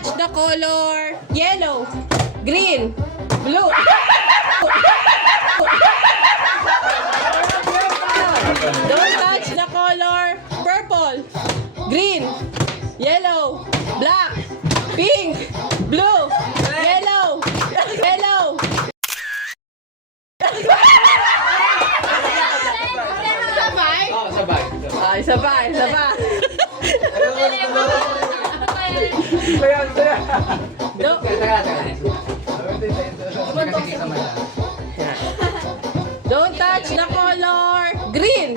touch the color yellow, green, blue. Don't touch the color purple, green, yellow, black, pink, blue, yellow, yellow. Sabay? Oo, sabay. Ay, sabay, sabay. Do- Don't touch the color green,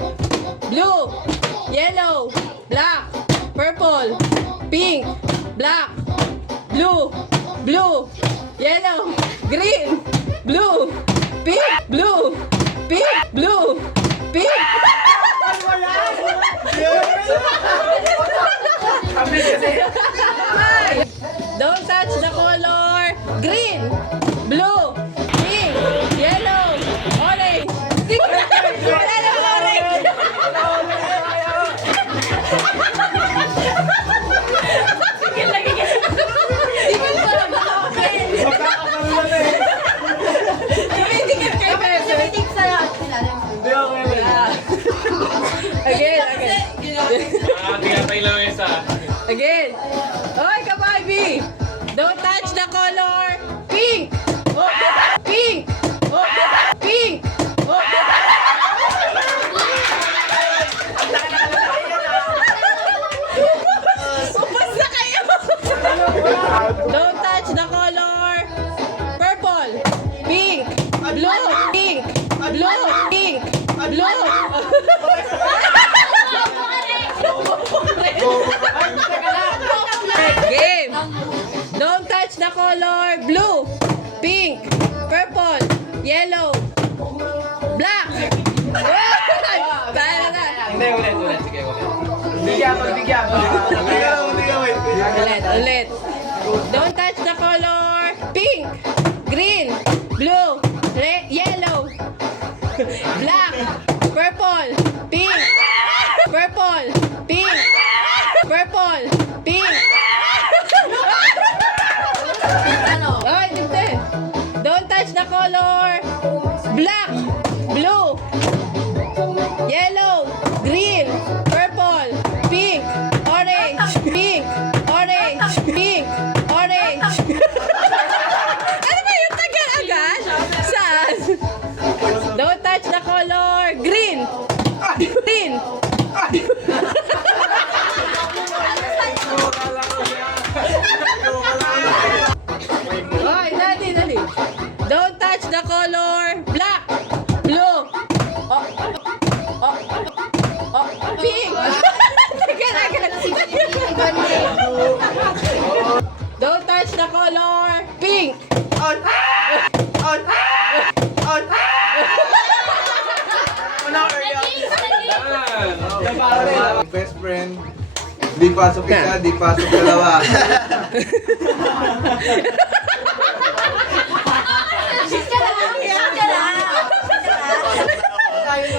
blue, yellow, black, purple, pink, black, blue, blue, yellow, green, blue, pink, blue, pink, blue, pink. Don't touch the color green, blue, pink, yellow, orange. Wala na orange. Di ba parang open? Tumitikip kayo pero Tumitik sa Again. Tinatay lang yung isa. Again. Oy, Kabaybi! Don't touch the color pink! Oh, pink! Oh, pink! Oh. Upas na kayo! Don't touch the color purple, pink, blue, pink, blue, pink, blue. Game. Don't touch the color blue, pink, purple, yellow, black. Tayo na. Hindi, ulit. Sige, ulit. Bigyan. Ulit. Don't touch the color pink, green, blue, yellow, black, purple, pink, purple, pink, purple, pink. Oh, different. Don't touch the color black, blue, yellow, green, purple, pink, orange, pink, orange, pink, orange. Ano ba yung tagal agad? Saan? Don't touch the color green. Green. Hoy, dali. Don't touch the color black, blue, pink. Don't touch the color pink. Best friend. Di pasok isa, di pasok dalawa.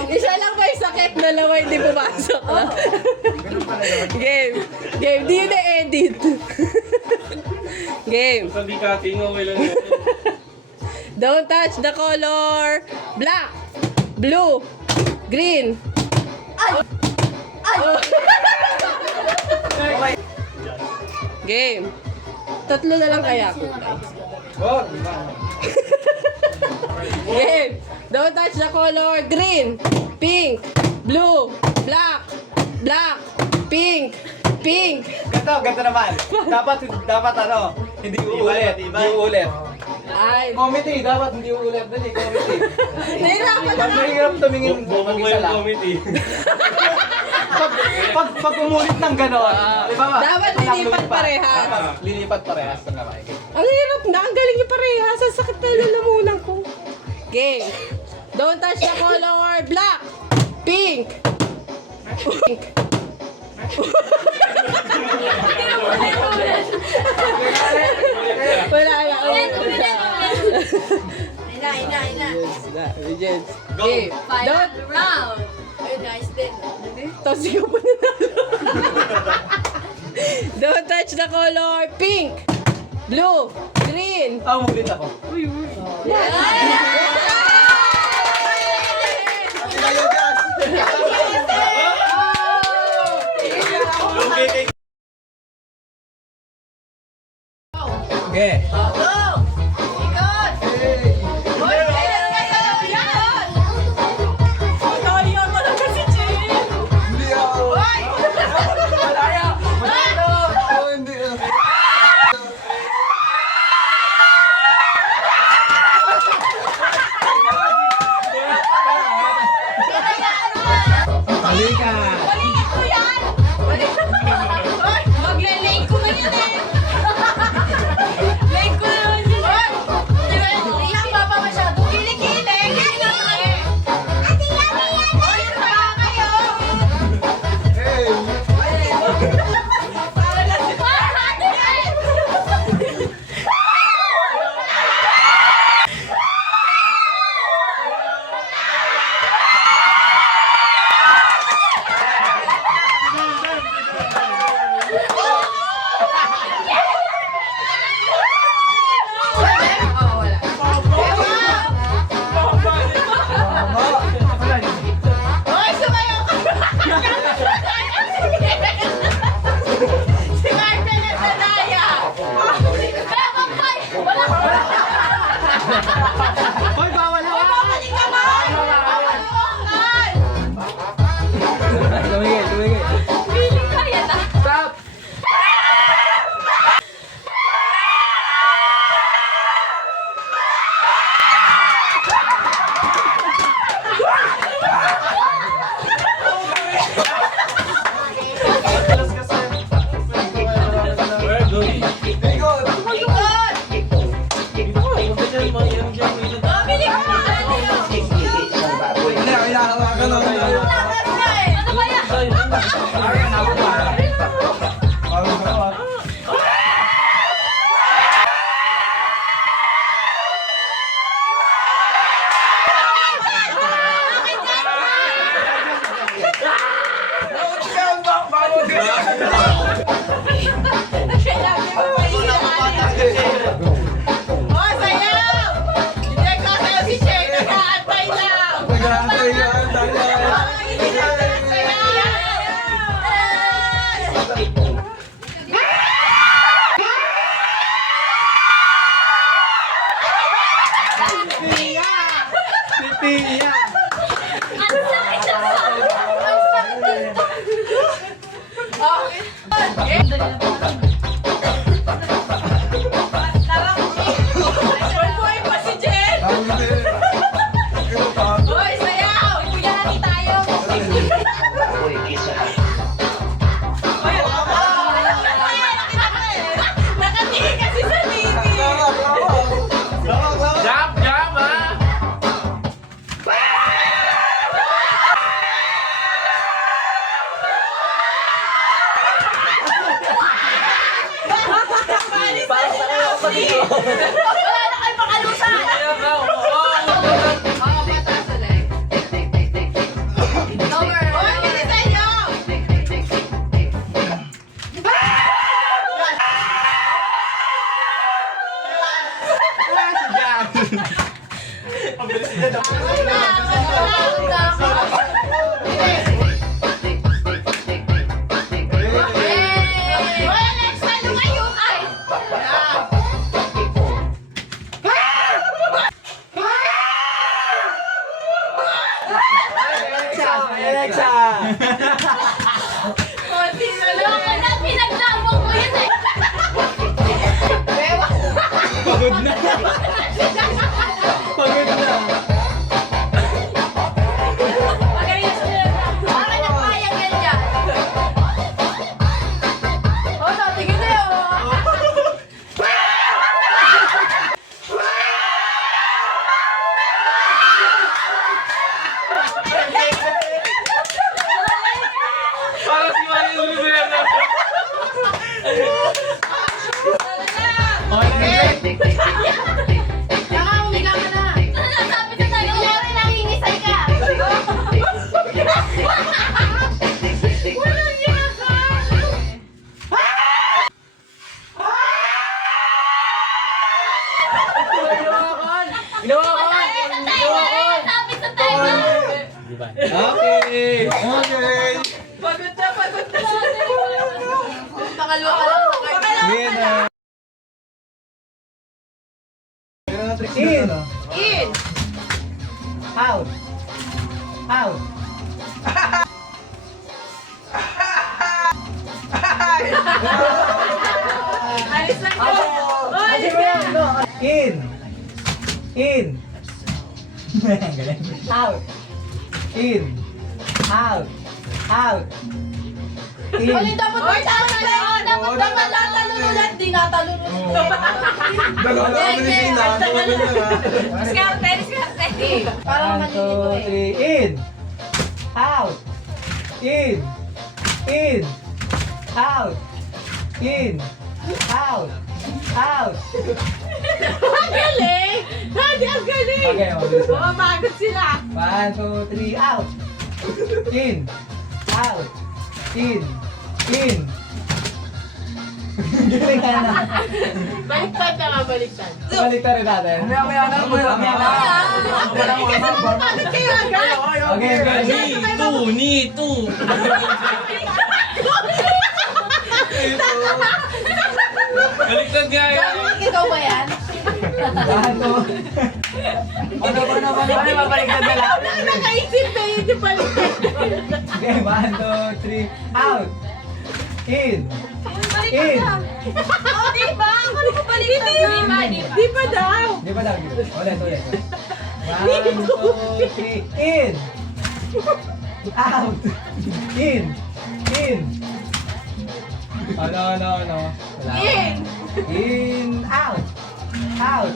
Isa lang may sakit, dalawa hindi pumasok. Game. Di yun na-edit. Game. Sabi ka, tingo, lang yun. Don't touch the color black, blue, green. Oh. Game. Tatlo na lang kaya ko. Game. Don't touch the color green, pink, blue, black, pink. Ganto naman. Dapat ano, hindi uulit. Ay, Committee, dapat hindi uulit. Dali, committee. nahirapan Pag na. mahirap tumingin, Bobo mo mag-isa yung lang. committee. Pag umulit ng gano'n, di ba? Dapat lilipat parehas. Dapat lilipat parehas ng kamay. Ang hirap na, ang galing niyo parehas. Ang sakit na lalamunan ko. Game. Don't touch the color black, pink. Wala na. Ina. Regents. Game. Final round. Ay, nice din. Tapos ikaw pa nanalo. Don't touch the color pink, Blue. Green. Umulit ako. Tayo, guys. Okay. Hindi ako. Oh, hindi. Mali ka. Magle-lane ko na yan eh. Lane ko na naman yun. Hindi lang baba masyado. Kilikili. Kilikili. Ate Yami yan. Oy, saka kayo. Hey. Ate Yami. Hoy, sumayaw ka! Si Martin at Danaya! Kaya kapay! Wala ka! Hoy, bawal hawakan. Babalik ka ba? Hawakan! Tumigil, tumigil. Feeling kaya na. Stop! Ikot. Ikot! Babalik ka ba? Hindi, kailangan ako. Lakas ka eh! Ano kaya? Bago ka ba? Sinabi mo pa yun. Oh, sayaw! Hindi ka sayaw si Shay. Nag-aantay lang. Nag-aantay ka. Si Tia. Nakatingin kasi sa TV. Jump, jump, ha? Wala na kayo pakalusan. Hoy, bilisan niyo. Hoy, next time lumayo ay. Alexa! Konti na lang. Wala, pinagdamong ko yun eh. Bewa. Pagod na. Pagod na. Okay, Ginawa ko! Ginawa ko! Sabi sa timer! Okay! Okay. Pagod na, pagod na. Pangalawa ka lang. Sige na. In! In. Out! Out! Alis lang ko. Oh, alis Kasi mo ka. yan, no? In! In! Galing. Out! In! Out! Out! In! Ulit dapat mo dapat lang talululat. Di natalululat. Dalawa na kami ni Sheila. Diskarte, diskarte. Parang 1, 2, malilito eh. 3, in! Out! In! In! Out! In! Out! Out! Ang galing. Hindi, ang galing. Okay, mabilis na. Mapagod sila. 1, 2, 3, out! In! Out! In! In! Galing ka na. Baliktad na nga, baliktad. Balik na rin natin. Mamaya na. Kasi mapapagod kayo agad. Okay, okay. Ni tu. Baliktad nga yan. Ikaw ba yan? 1, 2. Ano, mabaliktad na lang? Nakaisip na yun yung baliktad. Okay, 1, 2, 3, out! In! In! Oh, di ba? Ako na baliktad. Di ba? Di ba daw? Di ba daw? Ulit. 1, 2, 3, in! Out! In! In! Ano? Wala. In. In! Out! Out!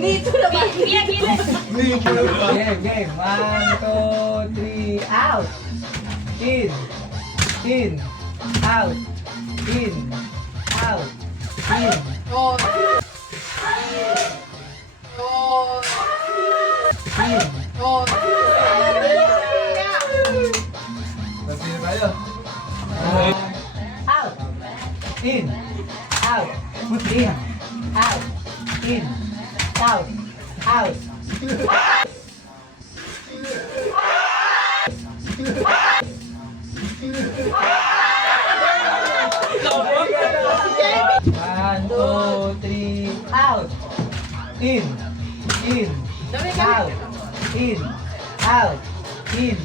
Dito naman. Gila. Game. 1, 2, 3, out! In! In! Out! In! Out! In! Oh. In! Oh. Tapos yun tayo. Out! In! Out! In! Out! In! Out! Out! One, two, three, out! In! In! Out! In! Out! In!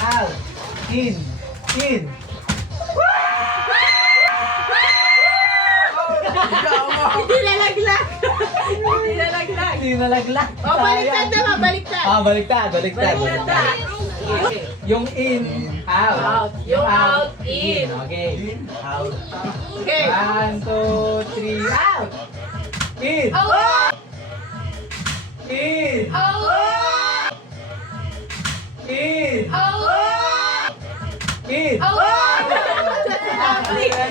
Out! In! In! Hindi nalaglag. Hindi nalaglag. Hindi nalaglag. O, baliktad na nga, baliktad. Baliktad. Baliktad na. Yung in, out. Out. Yung out, in. Okay. Out. Okay. 1, 2, 3, out. In. Oh. In. Oh. In. Oh. In. Oh.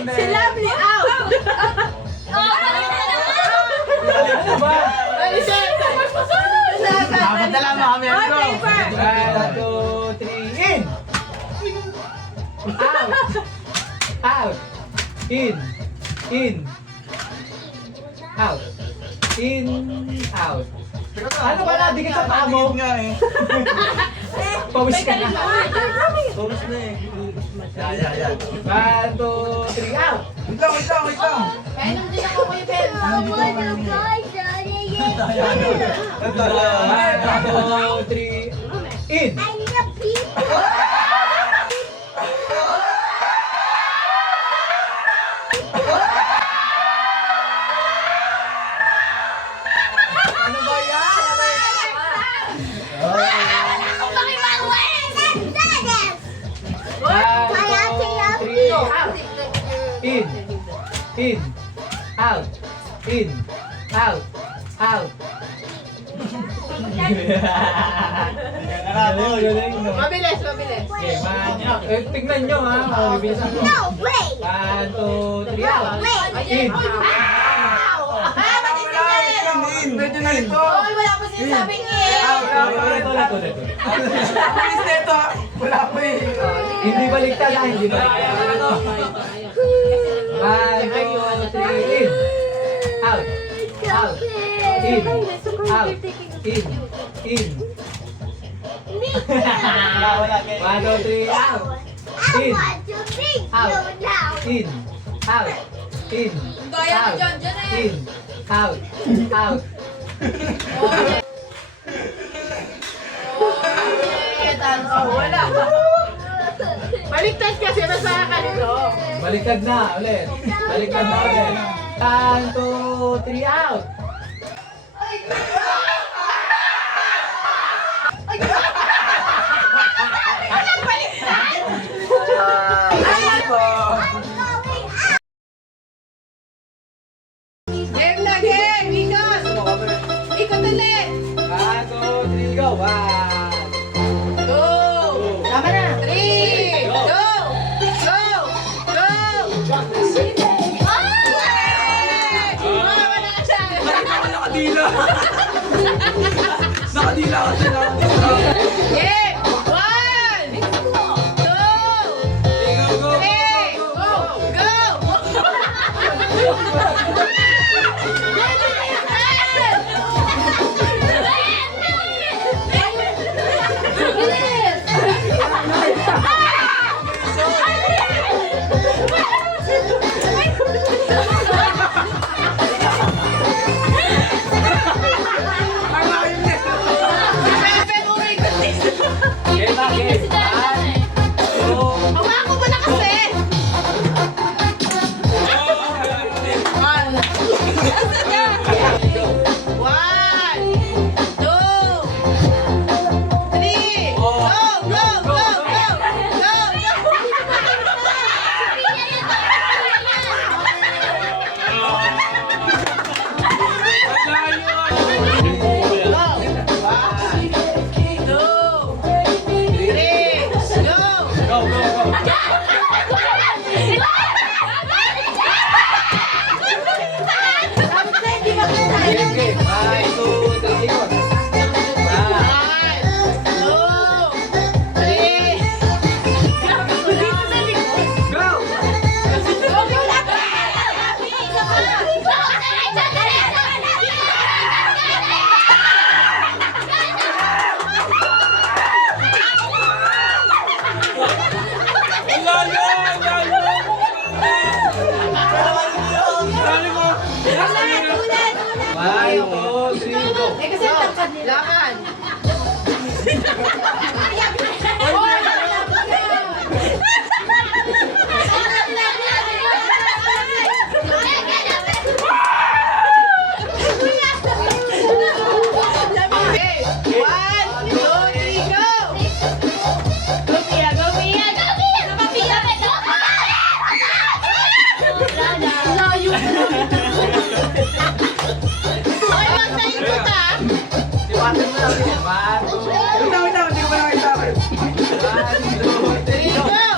Si Lovely out. Ano ba? Papadala mo kami. Okay, pa. 1, 2, 3, in. Out. Out. In. In. Out. In. Out. Ano ba nadikit sa paa mo? nga eh. Pawis ka na. Toros na eh. Yan. 1, 2, 3, out. Wait lang. Kainom din ako yung pen. 1, 2, 3, in. Ano ba yan? In. In. Out. In. Out. Out. Galing. Mabilis, mabilis. Okay, tignan nyo ha. Bibilis ako. 1, 2, 3, out. In. Medyo na ito. Oy, wala pa sinasabing eh. Ulit. Bilis na ito. Wala pa eh. Hindi baliktad ah, hindi baliktad. 1, 2, 3, in. Out. Out. In. Out. In. In. 1, 2, 3, out. In. Out. In. Out. In. Gaya mo Out. dyan, dyan eh. In. Out. Out. Wala. Baliktad kasi nasa ka nito. Baliktad na ulit. Baliktad na ulit. 1, 2, 3, out. Game na game! Ikot! Ikot ulit! 1, 2, 3, go. 1. Go! Tama na. 3! Go! Go! Go! Wala ka siya! Nakadila! Nakadila kasi Game! 1! 2! Go, go, 3! Go! Go! Game na, game. 1, 2, Hawako mo na kasi! go. 1, 2, 3! Go! Go! Go! Go! Go, go, go. Game, game. 1, 2, 3, go. 1, go. Ang layo! Ang layo! Dali mo! 1, 2, 3, go. Lakan! Okay, 1, 2, 3, go! Okay, magtaikot ah! Iwasan mo lang yan. 1, 2, Wait lang, hindi ko pa nakita. 1, 2, 3, Go! go.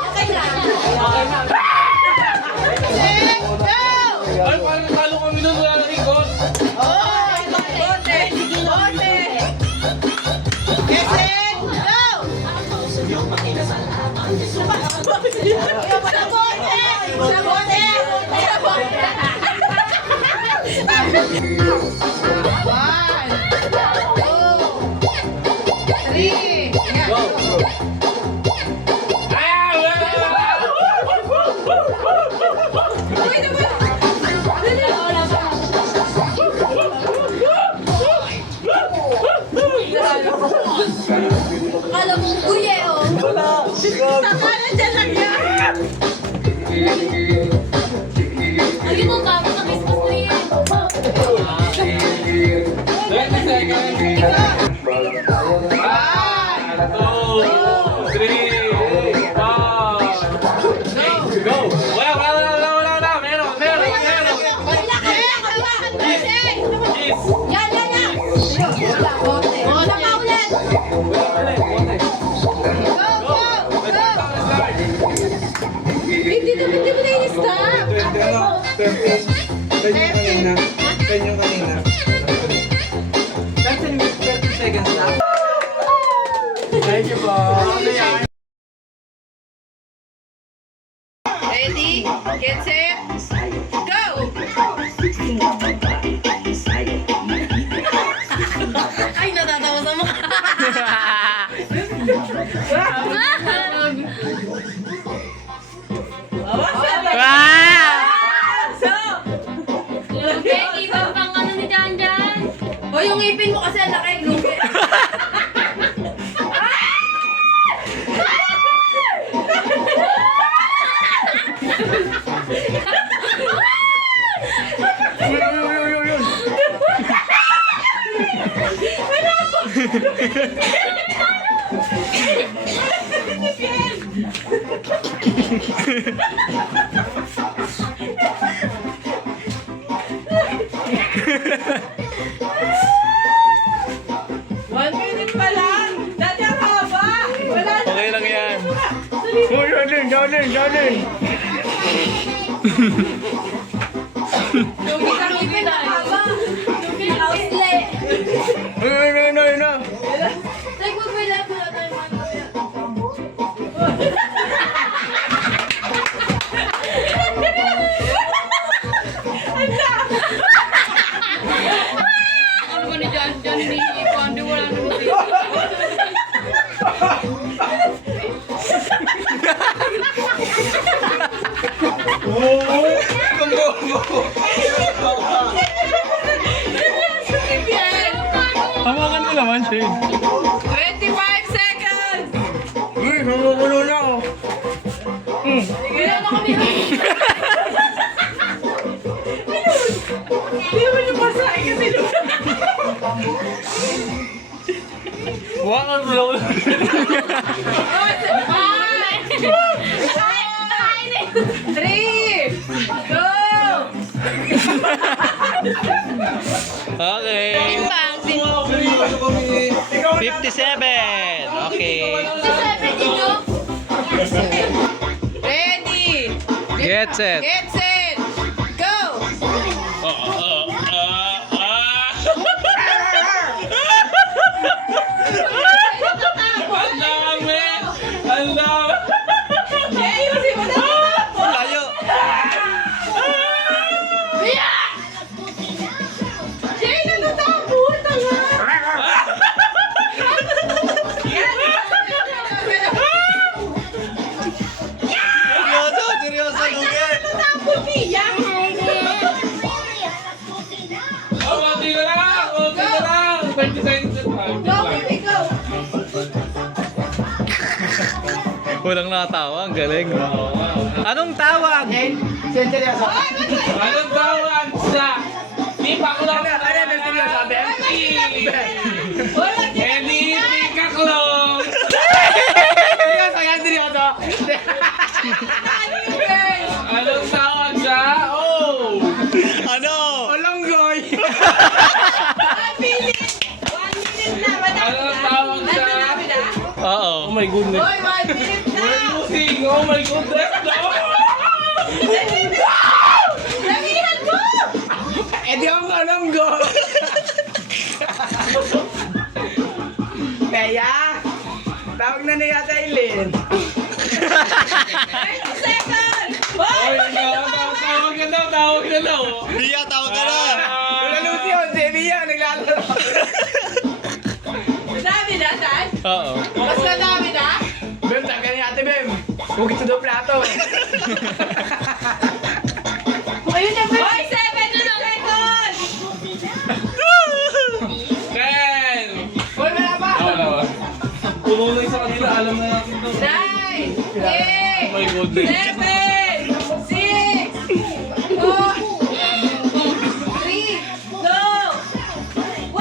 Okay na. Set, go! Ay, parang natalo kami nun. Wala nang ikot. Oh, bote! Bote! Okay, set, go! Sa bote! Sa bote! Sa bote! 1, 2, 3, Go. Ah! Akala mo, kuya, oh. Akala dyan lang yan! Ayun ang gamit ng Christmas tree. 20 seconds. 1, Thank you po. Ready? Get set? Go! Ay, natatawa sa mukha. Becky, ibang pang ano ni Jan Jan? O, yung ipin mo kasi ang laki, lugi. One minute pa lang! Dati ang haba! Wala na! Okay lang yan. Lugi sa ipin ang haba! Ausle. Like, wag may lahat wala tayo mamaya. Ano ba ni Jan Jan ni Pandi wala naman dito. Hawakan mo naman, Shane. 25 seconds! Humukulo na ako. Wala na kami. Hindi mo niyo masahin kasi Hawakan mo lang. Three! Go! Okay. 57. Okay. Ready! Get set. Get set! Go! Ang dami! Ang dami! Eh, ayusin mo na! Layo! Jay, natatakbo! Tanga! Seryoso, lugi! Natatakbo, Pia! Konti na lang! Konti na lang! 20 seconds. Go, baby, go! Walang natawa, ang galing. Anong tawag? Anong tawag sa Tipaklong? Hindi Tipaklong! Anong tawag sa? Oh! Ano? Olonggoy! 1 minute! 1 minute na! Anong tawag sa? Oo. Oh my goodness. Hoy, 1 minute na! We're losing! Oh my goodness! No! Lamihan mo! Eh di ako alam ko. Kaya, tawag na yata Eileen. 30 seconds! Oy, Hoy! tawag ka daw, tawag ka daw. Bia, tawag ka na. Wala Lucio, si Mia, naglalaro. Madami na, Dad? Oo. Mas madami na? Bem, tagal ni ate Bem. Huwag ito daw plato. Ayun na, Hoy, 7 seconds! 10! Hoy, wala pa. Wala. Puno na sa kanila, alam na natin to. 9, 8, Oh my goodness. 7, 6, 5, 4, 3, 2, 1!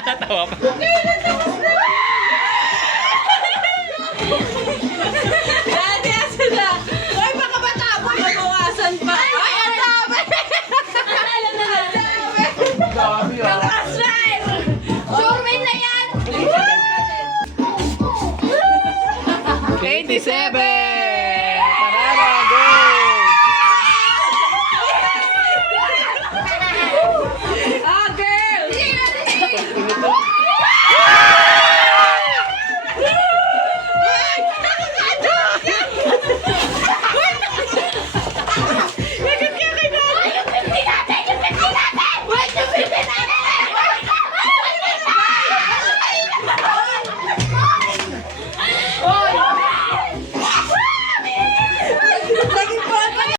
Natawa pa.